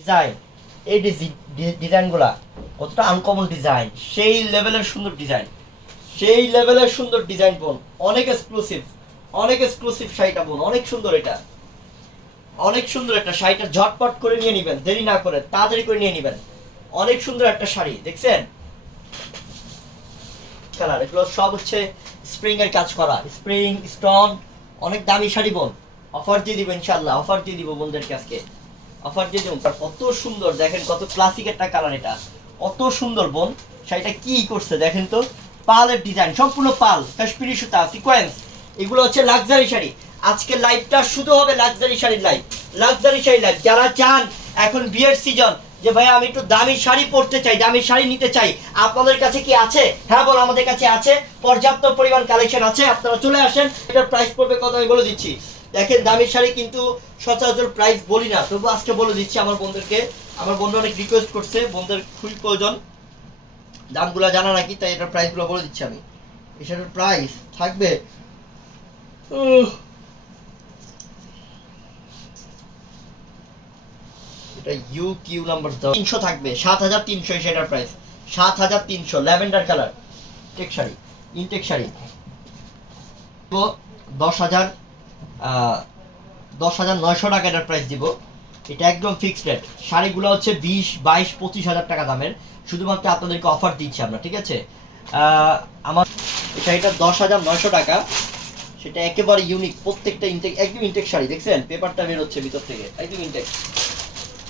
Design, এই ডিজাইনগুলা কতটা uncommon design, সেই লেভেলের সুন্দর ডিজাইন, সেই লেভেলের সুন্দর ডিজাইন বোন, অনেক এক্সক্লুসিভ, অনেক এক্সক্লুসিভ শাড়িটা বোন, অনেক সুন্দর এটা, অনেক সুন্দর একটা শাড়িটা ঝটপট করে নিয়ে নেবেন, দেরি না করে তাড়াতাড়ি করে নিয়ে নেবেন। অনেক সুন্দর একটা শাড়ি দেখছেন, কালার এগুলো সব হচ্ছে স্প্রিং এর কাজ করা, স্প্রিং স্টোন, অনেক দামি শাড়ি বোন। অফার দিয়ে দিব ইনশাআল্লাহ, অফার দিয়ে দিব বোনদেরকে আজকে, অফার দিয়ে দেবো। কত সুন্দর দেখেন, কত ক্লাসিক একটা কালার, এটা কত সুন্দর বোন। শাড়িটা কি করছে দেখেন তো, পালের ডিজাইন, সম্পূর্ণ পাল, কাশ্মীরি সুতা, সিকোয়েন্স, এগুলো হচ্ছে লাক্সারি শাড়ি। আজকে লাইভটা শুধু হবে লাক্সারি শাড়ির লাইভ, লাক্সারি শাড়ি লাইভ। যারা চান এখন বিয়ের সিজন যে ভাই আমি একটু দামি শাড়ি পরতে চাই, দামি শাড়ি নিতে চাই, আপনাদের কাছে কি আছে? হ্যাঁ বল, আমাদের কাছে আছে, পর্যাপ্ত পরিমাণ কালেকশন আছে, আপনারা চলে আসেন। এটার প্রাইস পড়বে কত আমি বলে দিচ্ছি। দেখেন দামি শাড়ি কিন্তু সচরাচর প্রাইস বলি না, তবু আজকে বলে দিচ্ছি আমার বন্ধুদেরকে। আমার বন্ধু অনেক রিকোয়েস্ট করছে, বন্ধুদের খুবই প্রয়োজন দামগুলো জানা নাকি, তাই এটার প্রাইসগুলো বলে দিচ্ছি আমি। এটার প্রাইস থাকবে এটা ইউ কিউ নাম্বার 300 থাকবে, 7300 সেটার প্রাইস, 7300। ল্যাভেন্ডার কালার টেক শাড়ি, ইনটেক শাড়ি, তো 10000 10,900 টাকা এটার প্রাইস দিব। এটা একদম ফিক্সড রেট। শাড়িগুলো হচ্ছে 20, 22, 25,000 টাকা দামের, শুধুমাত্র আপনাদেরকে অফার দিচ্ছি আমরা, ঠিক আছে? আমার এটা 10,900 টাকা, সেটা একেবারে ইউনিক, প্রত্যেকটা ইনটেক, একদম ইনটেক শাড়ি। দেখছেন পেপারটা বের হচ্ছে ভিতর থেকে, একদম ইনটেক,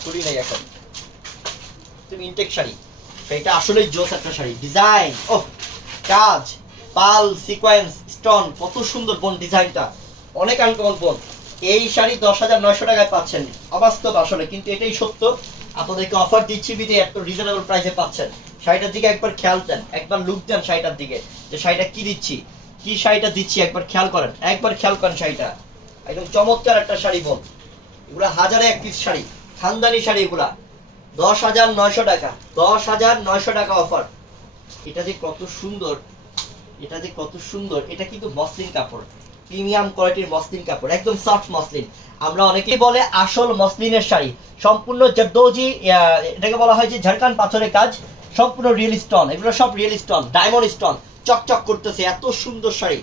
করি নাই এখন, একদম ইনটেক শাড়ি। এটা আসলেই জোস একটা শাড়ি, ডিজাইন ও কাজ, পাল, সিকোয়েন্স, স্টোন, কত সুন্দর বোন ডিজাইনটা, অনেক আনকমন বোন। এই শাড়ি 10,900 টাকায় পাচ্ছেন, অবাস্তব আসলে, কিন্তু এটাই সত্য। আপনাদেরকে অফার দিচ্ছি বিধে এত রিজনেবল প্রাইসে পাচ্ছেন। শাড়িটার দিকে একবার খেয়াল দেন, একবার লুক দেন শাড়িটার দিকে, যে শাড়িটা কি দিচ্ছি, কি শাড়িটা দিচ্ছি, একবার খেয়াল করেন, একবার খেয়াল করেন শাড়িটা। একদম চমৎকার একটা শাড়ি বোন, এগুলো হাজারে এক পিস শাড়ি, খানদানি শাড়ি এগুলা। 10,900 টাকা, 10,900 টাকা অফার। এটা যে কত সুন্দর, এটা যে কত সুন্দর, এটা কিন্তু মসলিন কাপড়, প্রিমিয়াম কোয়ালিটির মসলিন কাপড়, একদম সফট মসলিন। আমরা অনেকেই বলে আসল মসলিনের শাড়ি, সম্পূর্ণ জর্দোজি, এটাকে বলা হয় যে ঝাড়খান্ড পাথরের কাজ, সম্পূর্ণ রিয়েল স্টোন, এগুলো সব রিয়েল স্টোন, ডায়মন্ড স্টোন, চকচক করতেছে, এত সুন্দর শাড়ি,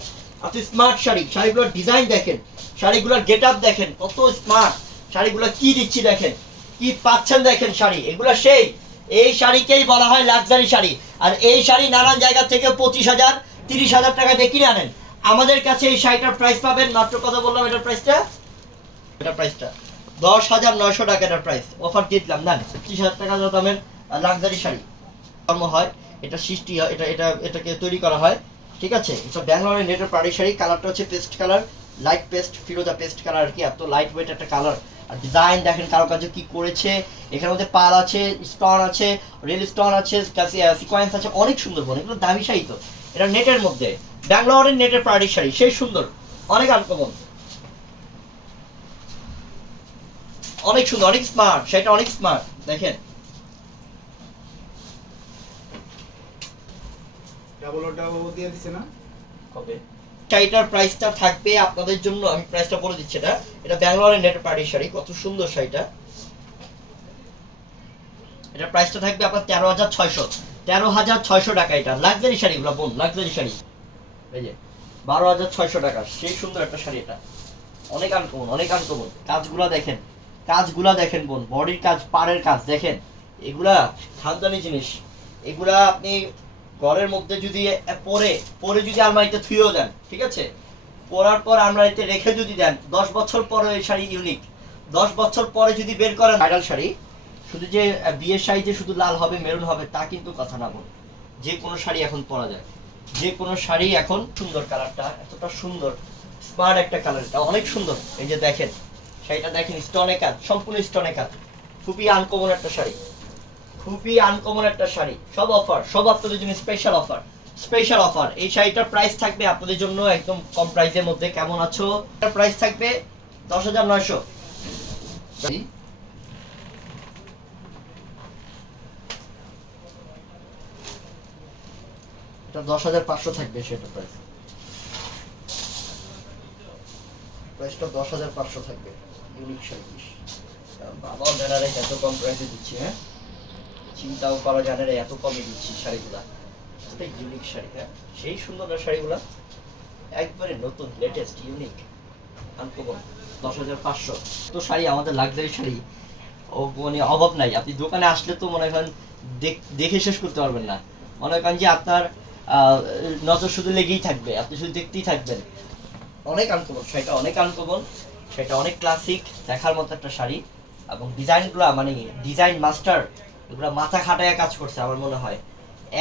এত স্মার্ট শাড়ি। শাড়িগুলোর ডিজাইন দেখেন, শাড়িগুলোর গেট আপ দেখেন, কত স্মার্ট শাড়িগুলো, কি দিচ্ছি দেখেন, কি পাচ্ছেন দেখেন শাড়ি, এগুলো সেই, এই শাড়িকেই বলা হয় লাক্সারি শাড়ি। আর এই শাড়ি নানান জায়গা থেকে 25,000, 30,000 টাকা দিয়ে কিনে আনেন, আমাদের কাছে এই শাড়িটার প্রাইস পাবেন মাত্র, কত বললাম এটার প্রাইসটা, এটার প্রাইসটা 10,900 টাকা এটার প্রাইস, অফার দিয়ে দিলাম না। 25,000 টাকা দামের লাক্সারি শাড়ি কর্ম হয়, এটা সৃষ্টি হয়, এটাকে তৈরি করা হয়, ঠিক আছে? এটা ব্যাঙ্গালোরের নেটের পাড়ি শাড়ি, কালারটা হচ্ছে পেস্ট কালার, লাইট পেস্ট, ফিরোজা পেস্ট কালার আর কি, এত লাইট ওয়েট একটা কালার। আর ডিজাইন দেখেন কারো কাছে কি করেছে, এখানের মধ্যে পাল আছে, স্টোন আছে, রিয়েল স্টোন আছে, সিকোয়েন্স আছে, অনেক সুন্দর বোন, এগুলো দামি শাড়ি তো। এটা নেটের মধ্যে, ব্যাঙ্গালোরের নেটের পাড়ি শাড়ি, সেই সুন্দর, অনেক আনকমন, অনেক সুন্দর, অনেক স্মার্ট, সেটা অনেক স্মার্ট দেখেন। ডাবল ওটাও দিয়ে দিছে না কবে? শাড়িটার প্রাইসটা থাকবে আপনাদের জন্য, আমি প্রাইসটা বলে দিচ্ছি। এটা ব্যাঙ্গালোরের নেটের পার্টি শাড়ি, কত সুন্দর শাড়িটা। এটা প্রাইসটা থাকবে আপনার 13,600, 13,600 টাকা। এটা লাক্সারি শাড়িগুলো বোন, লাক্সারি শাড়ি, এই যে 12,600 টাকা, সেই সুন্দর একটা শাড়ি। এটা অনেক আনকমন, অনেক আনকমন। কাজগুলা দেখেন, কাজগুলা দেখেন বোন, বডির কাজ, পাড়ের কাজ দেখেন, এগুলা খানদানি জিনিস। এগুলা আপনি ঘরের মধ্যে যদি পরে পরে যদি আলমারিতে থুয়েও দেন, ঠিক আছে, পরার পর আলমারিতে রেখে যদি দেন, 10 বছর পরে এই শাড়ি ইউনিক, 10 বছর পরে যদি বের করেন ভাইরাল শাড়ি। শুধু যে বিয়ের শাড়ি যে শুধু লাল হবে, মেরুন হবে, তা কিন্তু কথা না বোন। যে কোনো শাড়ি এখন পরা যায়, যে কোনো শাড়ি এখন সুন্দর, কালারটা এতটা সুন্দর, স্মার্ট একটা কালার, এটা অনেক সুন্দর। এই যে দেখেন শাড়িটা দেখেন, স্টোনে কাজ, সম্পূর্ণ স্টোনে কাজ, খুবই আনকমন একটা শাড়ি, খুবই আনকমন একটা শাড়ি। সব অফার, সব আপনাদের জন্য স্পেশাল অফার, স্পেশাল অফার। এই শাড়িটার প্রাইস থাকবে আপনাদের জন্য একদম কম প্রাইসের মধ্যে। কেমন আছো? এটার প্রাইস থাকবে 10,900। এটা 10,500 থাকবে, সেটা প্রাইস, প্রাইসটা 10,500 থাকবে। ইউনিক শাড়ি, বাবাও জানারে এত কম প্রাইসে দিচ্ছি, হ্যাঁ চিন্তাও করা জানে রে এত কমে দিচ্ছি শাড়িগুলা। এতটা ইউনিক শাড়ি, হ্যাঁ সেই সুন্দর না শাড়িগুলা, একবারে নতুন লেটেস্ট ইউনিক আনকমন। 10,500 তো শাড়ি, আমাদের লাক্সারি শাড়ি ও মানে অভাব নাই। আপনি দোকানে আসলে তো মনে করেন দেখে শেষ করতে পারবেন না। মনে করেন যে আপনার নজর শুধু লেগেই থাকবে, আপনি শুধু দেখতেই থাকবেন। অনেক আনকমন শাড়িটা, অনেক আনকমন, সেটা অনেক ক্লাসিক দেখার মতো একটা শাড়ি। এবং ডিজাইনগুলো মানে ডিজাইন মাস্টার, এগুলো মাথা খাটায় কাজ করছে আমার মনে হয়।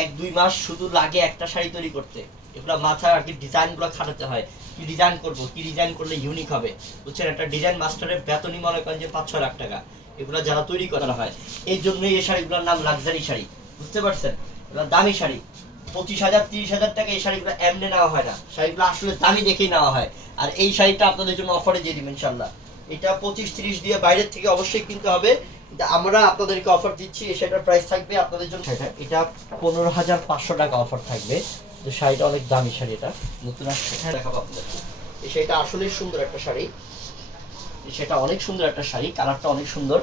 1-2 মাস শুধু লাগে একটা শাড়ি তৈরি করতে। এগুলো মাথা আর কি ডিজাইনগুলো খাটাতে হয়, কি ডিজাইন করব, কি ডিজাইন করলে ইউনিক হবে, বুঝছেন? একটা ডিজাইন মাস্টারের বেতনই মনে করেন যে 5-6 লাখ টাকা এগুলো যারা তৈরি করা হয়। এই জন্যই এই শাড়িগুলোর নাম লাক্সারি শাড়ি, বুঝতে পারছেন? এগুলো দামি শাড়ি, 25,000-30,000 টাকা এই শাড়িগুলো এমনি নেওয়া হয় না, শাড়িগুলো আসলে দামি দেখেই নেওয়া হয়। আর এই শাড়িটা আপনাদের জন্য অফারে দিয়ে দিবেন ইনশাল্লাহ। এটা 25-30 দিয়ে বাইরের থেকে অবশ্যই কিনতে হবে, কিন্তু আমরা আপনাদেরকে অফার দিচ্ছি। এই শাড়িটার প্রাইস থাকবে আপনাদের জন্য, এটা 15,500 টাকা অফার থাকবে। তো শাড়িটা অনেক দামি শাড়ি, এটা নতুন আসছে, হ্যাঁ দেখাবো আপনাদেরকে। এই শাড়িটা আসলেই সুন্দর একটা শাড়ি, সেটা অনেক সুন্দর একটা শাড়ি, কালারটা অনেক সুন্দর।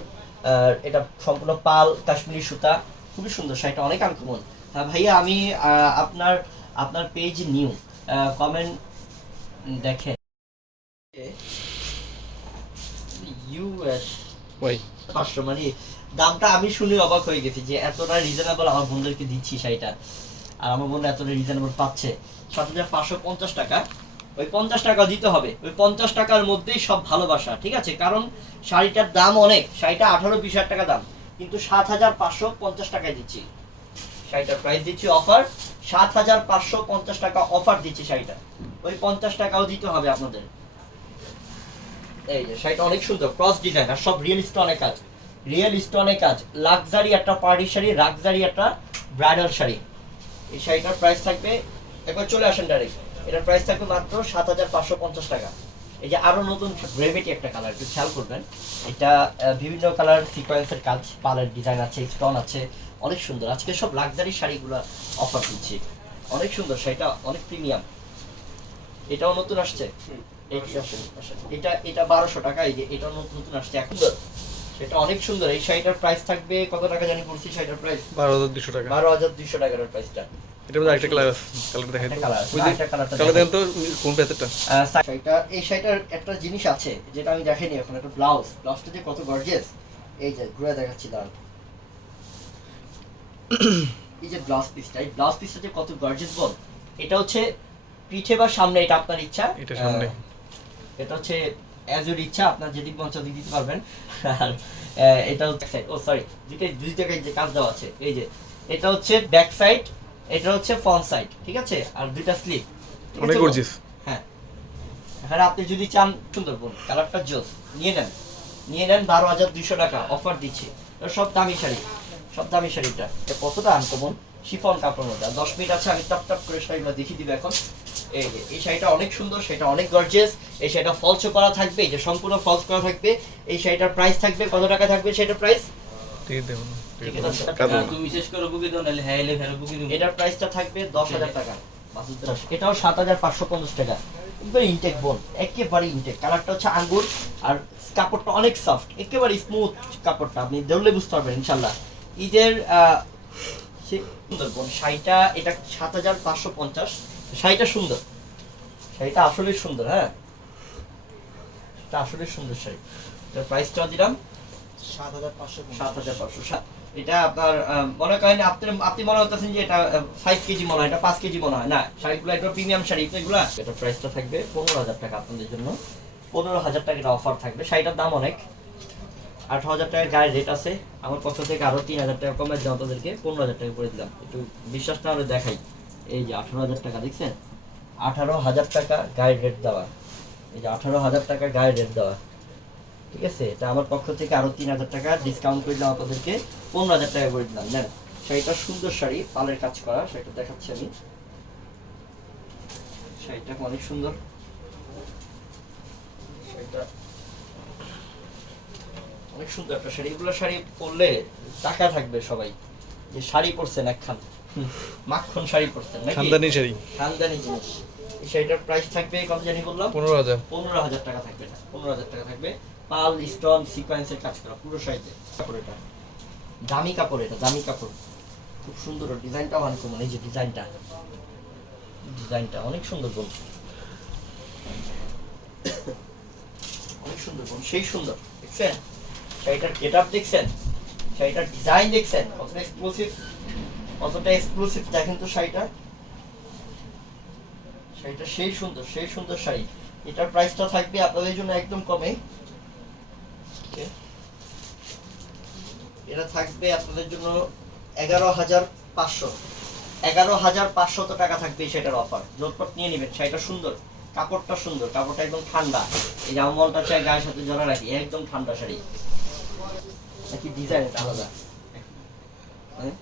এটা সম্পূর্ণ পাল কাশ্মীরি সুতা, খুবই সুন্দর শাড়িটা, অনেক আনকমন। ভাইয়া আমি আপনার আপনার পেজ নিউ, কমেন্ট দেখেন ইউএস ওই 500, মানে দামটা আমি শুনে অবাক হয়ে গেছি যে এতটা রিজনেবল আমার বোনদেরকে দিচ্ছি শাড়িটা, আর আমার বোন এতটা রিজনেবল পাচ্ছে। 7,550 টাকা, ওই 50 টাকা দিতে হবে, ওই 50 টাকার মধ্যেই সব ভালোবাসা, ঠিক আছে? কারণ শাড়িটার দাম অনেক, শাড়িটা 18-20 টাকা দাম, কিন্তু 7,550 টাকায় দিচ্ছি শাড়িটার প্রাইস দিচ্ছি অফার। 7,550 টাকা অফার দিচ্ছি শাড়িটা, ওই 50 টাকাও দিতে হবে আপনাদের। এই যে শাড়িটা অনেক সুন্দর, ক্রস ডিজাইন, আর সব রিয়েল স্টোনে কাজ, রিয়েল স্টোনে কাজ, লাক্সারি একটা পার্টি শাড়ি, লাক্সারি একটা ব্রাইডাল শাড়ি। এই শাড়িটার প্রাইস থাকবে, একবার চলে আসেন ডাইরেক্ট, এটার প্রাইস থাকবে মাত্র 7,550 টাকা। এই যে আরো নতুন গ্রেভিটি একটা কালার, একটু খেয়াল করবেন, এটা বিভিন্ন কালার সিকোয়েন্সের কাজ, পালের ডিজাইন আছে, স্টোন আছে, অনেক সুন্দর। আজকে সব লাক্সারি শাড়িগুলো অফার দিচ্ছি, অনেক সুন্দর শাড়িটা, অনেক প্রিমিয়াম। এটাও নতুন আসছে, এটা এটা 1200 টাকা। এই যে এটাও নতুন নতুন আসছে এখন, সেটা অনেক সুন্দর। এই শাড়িটার প্রাইস থাকবে কত টাকা জানি বলছি, শাড়িটার প্রাইস 12,200 টাকা। 12,200 টাকার প্রাইসটা। এটার মধ্যে আরেকটা কালার আছে, কালার দেখাই একটা দাও। কালার, ওই যে একটা কালারটা কালার দেন তো, কোন প্যাচটা? শাড়িটা, এই শাড়িটার একটা জিনিস আছে যেটা আমি দেখাইনি এখন, একটা ব্লাউজটা যে কত গর্জিয়াস। এই যে ঘুরে দেখাচ্ছি দাঁড়ান, এই যে ব্লাউজ পিসটা, এই ব্লাউজ পিসটা যে কত গর্জিয়াস বল। এটা হচ্ছে পিঠে বা সামনে, এটা আপনার ইচ্ছা। এটা সামনে, এটা হচ্ছে অ্যাজ ইউর ইচ্ছা, আপনার যেদিক মন চায় দিতে পারবেন। আর এটা হচ্ছে, ও সরি, দুই জায়গায় যে কাজ দেওয়া আছে। এই যে এটা হচ্ছে ব্যাক সাইড, এটা হচ্ছে ফ্রন্ট সাইড, ঠিক আছে? আর দুইটা স্লিপ, অনেক গর্জিয়াস। হ্যাঁ এখানে আপনি যদি চান সুন্দরবন কালারটা জোস, নিয়ে নেন, নিয়ে নেন। 12,200 টাকা অফার দিচ্ছি। এটা সব দামি শাড়ি, সব দামি শাড়িটা। এটা কতটা আনকমন, শিফন কাপড় মধ্যে। 10 মিনিট আছে, আমি টপ টপ করে শাড়িগুলো দেখিয়ে দিব এখন। এই যে এই শাড়িটা অনেক সুন্দর, সেটা অনেক গর্জিয়াস। এই শাড়িটা ফলস করা থাকবে, এই যে সম্পূর্ণ ফলস করা থাকবে। এই শাড়িটার প্রাইস থাকবে কত টাকা থাকবে সেটার প্রাইস? ঠিক দেখুন, ঠিক আছে, কাদো তুমি শেষ করে বুকে দাও, নাহলে হ্যাঁ এলে ফেরো বুকে দিও। এটার প্রাইসটা থাকবে 10,000 টাকা। এটাও 7,550 টাকা। একেবারে ইনটেক বোন, একেবারে ইনটেক। কালারটা হচ্ছে আঙ্গুর, আর কাপড়টা অনেক সফট, একেবারে স্মুথ কাপড়টা, আপনি ধরলে বুঝতে পারবেন ইনশাল্লাহ। ঈদের সুন্দর বোন শাড়িটা, এটা 7,550। শাড়িটা সুন্দর, শাড়িটা আসলে সুন্দর, হ্যাঁ এটা আসলে সুন্দর শাড়ি। এটার প্রাইসটাও দিলাম 7,500। এটা আপনার মনে করেন আপনি মনে হতেছেন যে এটা 5 কেজি মনে হয়, এটা 5 কেজি মনে হয় না। শাড়িগুলো একটা প্রিমিয়াম শাড়ি তো এগুলা। এটা প্রাইসটা থাকবে 15,000 টাকা আপনাদের জন্য, 15,000 টাকা অফার থাকবে। শাড়িটার দাম অনেক, 18,000 টাকার গায়ের রেট আছে। আমার পক্ষ থেকে আরো 3,000 টাকা কমে দিলাম তাদেরকে, 15,000 টাকা করে দিলাম। একটু বিশ্বাস না হলে দেখাই, এই যে 18,000 টাকা দেখছেন, 18,000 টাকা গায়ের রেট দেওয়া। এই যে 18,000 টাকা গায়ের রেট দেওয়া, ঠিক আছে? এটা আমার পক্ষ থেকে আরো 3,000 টাকা ডিসকাউন্ট করে দিলাম আপনাদেরকে, 15,000 টাকা করে দিলাম। নেন, শাড়িটা সুন্দর শাড়ি, পালের কাজ করা, শাড়িটা দেখাচ্ছি আমি। শাড়িটা অনেক সুন্দর, শাড়িটা অনেক সুন্দর একটা শাড়ি। এগুলো শাড়ি পরলে টাকা থাকবে সবাই, যে শাড়ি পরছেন একখান, মাখন শাড়ি পরছেন নাকি, খানদানি শাড়ি, খানদানি জিনিস। এই শাড়িটার প্রাইস থাকবে কত জানি বললাম, 15,000। 15,000 টাকা থাকবে না, 15,000 টাকা থাকবে। পাল স্টোন সিকোয়েন্সের কাজ করা পুরো শাড়িতে। কাপড় এটা দামি কাপড়, এটা দামি কাপড়, খুব সুন্দর। ডিজাইনটাও অনেক কমন, এই যে ডিজাইনটা অনেক সুন্দর বোন, অনেক সুন্দর বোন, সেই সুন্দর। দেখছেন শাড়িটার গেটআপ, দেখছেন শাড়িটার ডিজাইন, দেখছেন কতটা এক্সক্লুসিভ, কতটা এক্সক্লুসিভ। দেখেন তো শাড়িটা সেই সুন্দর, সেই সুন্দর শাড়ি। এটার প্রাইসটা থাকবে আপনাদের জন্য একদম কমে। Okay? এটা থাকবে আপনাদের জন্য 11,500, 11,500 টাকা থাকবে সেটার অফার। জোরপট নিয়ে নেবেন, শাড়িটা সুন্দর, কাপড়টা সুন্দর, কাপড়টা একদম ঠান্ডা। এই যে আমার মনটা চাই গায়ের সাথে জড়া রাখি, একদম ঠান্ডা শাড়ি। নাকি ডিজাইন আলাদা? হ্যাঁ?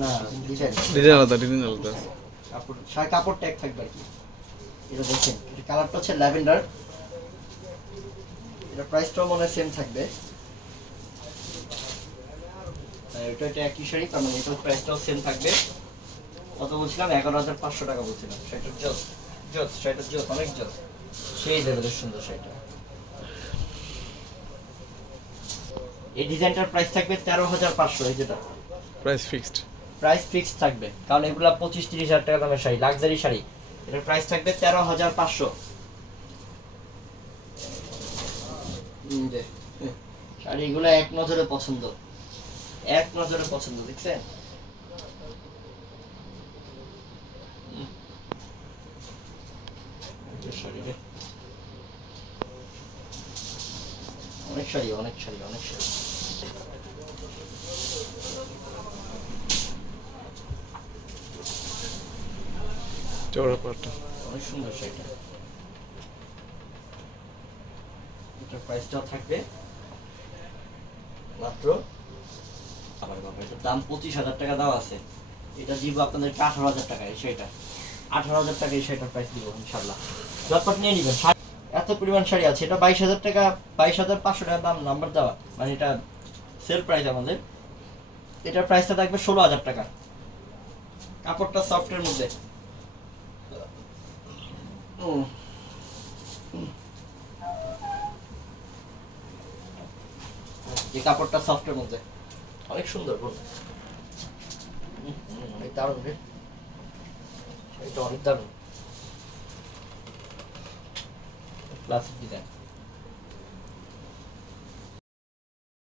না ডিজাইন ডিজাইন আলাদা। কাপড় শাড়ি কাপড়টা এক থাকবে আর কি। এটা দেখেন, এটা কালারটা হচ্ছে ল্যাভেন্ডার। এটা প্রাইসটাও মনে হয় সেম থাকবে। এটা একই শাড়ি, তার মানে এটার প্রাইসটাও সেম থাকবে। কত বলছিলাম? 11,500 টাকা বলছিলাম। শাড়িটার শাড়িটার অনেক সেই লেভেলের সুন্দর শাড়িটা। এই ডিজাইনটার প্রাইস থাকবে 13,500। এই যেটা প্রাইস ফিক্সড। প্রাইস ফিক্সড থাকবে, কারণ এগুলা 25-30 হাজার টাকা দামের শাড়ি, লাক্সারি শাড়ি। এটার প্রাইস থাকবে 13,500। শাড়িগুলো এক নজরে পছন্দ, দেখছেন? অনেক শাড়ি। চওড়া পাটটা অনেক সুন্দর শাড়িটা। এটার প্রাইসটাও থাকবে মাত্র, আবার বাবা এটার দাম 25,000 টাকা দাম আছে। এটা দিব আপনাদেরকে 18,000 টাকা। এই শাড়িটা 18,000 টাকা, এই শাড়িটার প্রাইস দিব ইনশাআল্লাহ। ঝটপট নিয়ে নেবেন। এত পরিমাণ শাড়ি আছে। এটা 22,000 টাকা, 22,500 টাকা দাম নাম্বার দেওয়া, মানে এটা সেল প্রাইস আমাদের। এটার প্রাইসটা থাকবে 16,000 টাকা। কাপড়টা সফটের মধ্যে, যে কাপড়টা সফটের মধ্যে অনেক সুন্দর বোন, অনেক দারুণ রে, এটা অনেক দারুণ ক্লাসিক ডিজাইন।